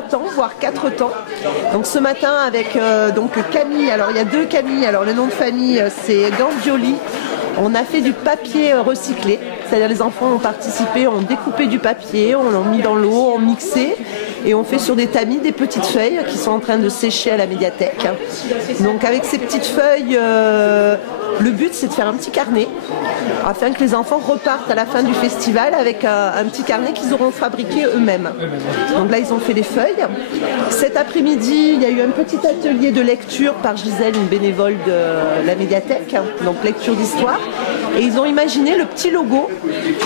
3 temps, voire 4 temps. Donc ce matin avec donc Camille, alors il y a 2 Camille, alors le nom de famille c'est Gambioli. On a fait du papier recyclé, c'est-à-dire les enfants ont participé, ont découpé du papier, on l'a mis dans l'eau, on mixé et on fait sur des tamis des petites feuilles qui sont en train de sécher à la médiathèque. Donc avec ces petites feuilles, le but c'est de faire un petit carnet afin que les enfants repartent à la fin du festival avec un petit carnet qu'ils auront fabriqué eux-mêmes. Donc là ils ont fait les feuilles. Cet après-midi il y a eu un petit atelier de lecture par Gisèle, une bénévole de la médiathèque, donc lecture d'histoire. Et ils ont imaginé le petit logo.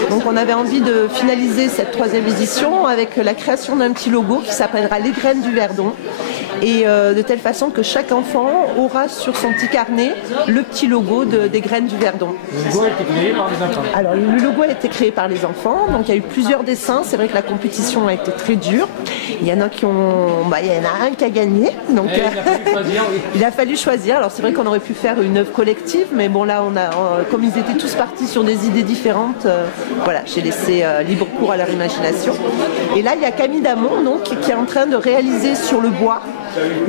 Donc on avait envie de finaliser cette 3e édition avec la création d'un petit logo qui s'appellera Les Graines du Verdon. Et de telle façon que chaque enfant aura sur son petit carnet le petit logo des Graines du Verdon. Le logo a été créé par les enfants. Alors le logo a été créé par les enfants, donc il y a eu plusieurs dessins. C'est vrai que la compétition a été très dure. Il y en a qui ont, il y en a un qui a gagné. Donc il a fallu choisir, oui. Il a fallu choisir. Alors c'est vrai qu'on aurait pu faire une œuvre collective, mais bon là comme ils étaient tous partis sur des idées différentes, voilà, j'ai laissé libre cours à leur imagination. Et là il y a Camille Damon donc qui est en train de réaliser sur le bois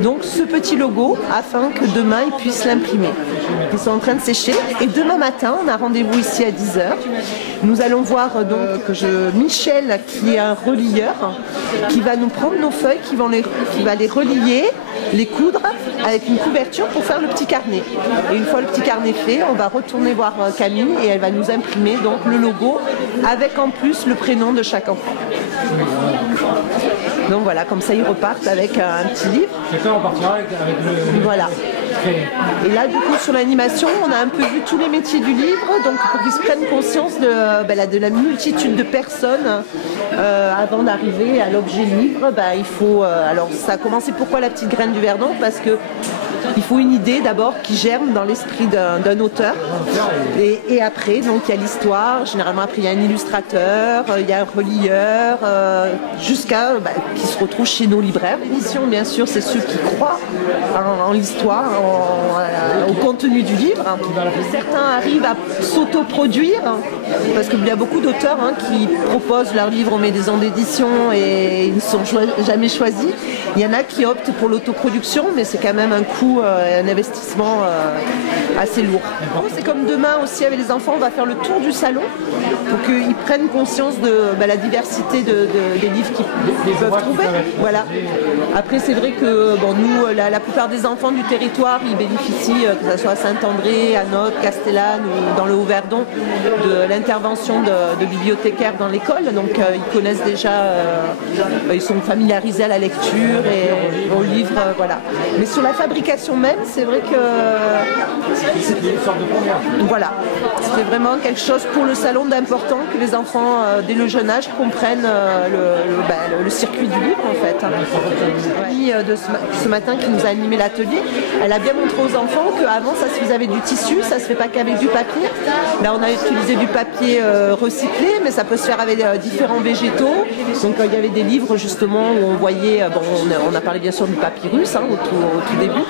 donc ce petit logo afin que demain ils puissent l'imprimer. Ils sont en train de sécher et demain matin on a rendez-vous ici à 10 h. Nous allons voir donc Michel qui est un relieur qui va nous prendre nos feuilles, qui va les relier, les coudre avec une couverture pour faire le petit carnet. Et une fois le petit carnet fait, on va retourner voir Camille et elle va nous imprimer donc le logo avec en plus le prénom de chaque enfant. Donc voilà, comme ça ils repartent avec un petit livre. C'est ça, on partira avec le... Voilà. Et là, du coup, sur l'animation, on a un peu vu tous les métiers du livre, donc pour qu'ils se prennent conscience de la multitude de personnes avant d'arriver à l'objet livre. Il faut, alors, ça a commencé pourquoi la petite graine du Verdon, parce que il faut une idée d'abord qui germe dans l'esprit d'un auteur. Et après, donc il y a l'histoire. Généralement, après, il y a un illustrateur, il y a un relieur, jusqu'à qui se retrouve chez nos libraires. L'édition, bien sûr, c'est ceux qui croient en l'histoire, au contenu du livre. Certains arrivent à s'autoproduire, parce qu'il y a beaucoup d'auteurs qui proposent leurs livres aux maisons d'édition et ils ne sont jamais choisis. Il y en a qui optent pour l'autoproduction, mais c'est quand même un coût, un investissement assez lourd. C'est comme demain aussi avec les enfants, on va faire le tour du salon pour qu'ils prennent conscience de la diversité des livres qu'ils peuvent trouver. Voilà. Après c'est vrai que nous, la plupart des enfants du territoire, ils bénéficient, que ce soit à Saint-André, à Notes, Castellane ou dans le Haut-Verdon, de l'intervention de bibliothécaires dans l'école. Donc ils connaissent déjà, ils sont familiarisés à la lecture et aux livres, voilà. Mais sur la fabrication même, c'est vrai que voilà, c'était vraiment quelque chose pour le salon d'important que les enfants dès le jeune âge comprennent le circuit du livre en fait. Ce matin qui nous a animé l'atelier, elle a bien montré aux enfants qu'avant ça se faisait avec du tissu, ça se fait pas qu'avec du papier. Là on a utilisé du papier recyclé, mais ça peut se faire avec différents végétaux. Donc il y avait des livres justement où on voyait, on a parlé bien sûr du papyrus au tout début,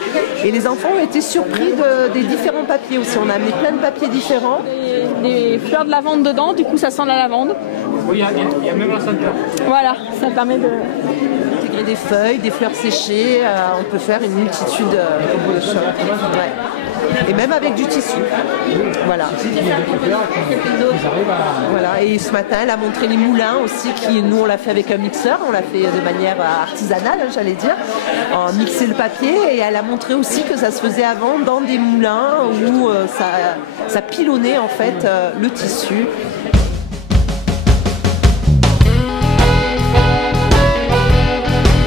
et les enfants ont été surpris des différents papiers aussi. On a amené plein de papiers différents. Des fleurs de lavande dedans, du coup ça sent la lavande. Oui, il y a même la senteur. Voilà, ça permet de... intégrer des feuilles, des fleurs séchées, on peut faire une multitude de choses. Ouais. Et même avec du tissu. Voilà. Voilà. Et ce matin, elle a montré les moulins aussi, nous on l'a fait avec un mixeur, on l'a fait de manière artisanale, j'allais dire, en mixer le papier, et elle a montré aussi que ça se faisait avant dans des moulins où ça pilonnait en fait le tissu.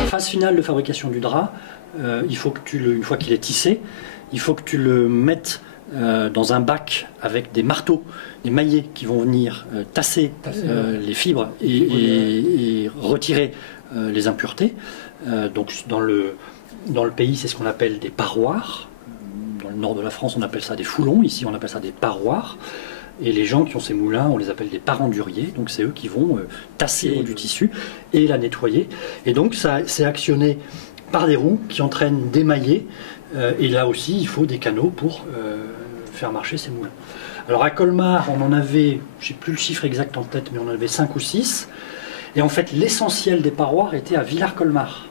Phase finale de fabrication du drap, il faut que une fois qu'il est tissé, il faut que tu le mettes dans un bac avec des marteaux, des maillets qui vont venir tasser les fibres et retirer les impuretés. Donc dans le pays, c'est ce qu'on appelle des parroirs. Dans le nord de la France, on appelle ça des foulons. Ici, on appelle ça des parroirs. Et les gens qui ont ces moulins, on les appelle des parenduriers. Donc c'est eux qui vont tasser du tissu et la nettoyer. Et donc ça c'est actionné par des roues qui entraînent des maillets. Et là aussi, il faut des canaux pour faire marcher ces moulins. Alors à Colmar, on en avait, je n'ai plus le chiffre exact en tête, mais on en avait 5 ou 6. Et en fait, l'essentiel des parroirs était à Villars-Colmar.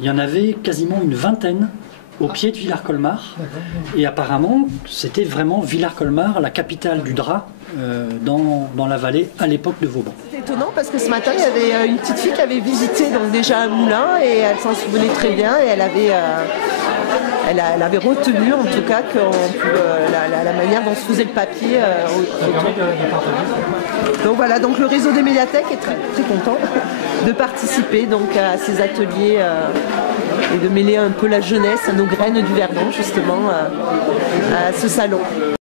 il y en avait quasiment une vingtaine au pied de Villars-Colmar. Et apparemment, c'était vraiment Villars-Colmar, la capitale du drap dans la vallée à l'époque de Vauban. C'est étonnant parce que ce matin, il y avait une petite fille qui avait visité donc déjà un moulin et elle s'en souvenait très bien et elle avait retenu en tout cas que la manière dont se faisait le papier. Donc voilà, donc le réseau des médiathèques est très, très content de participer donc à ces ateliers et de mêler un peu la jeunesse à nos graines du Verdon justement à ce salon.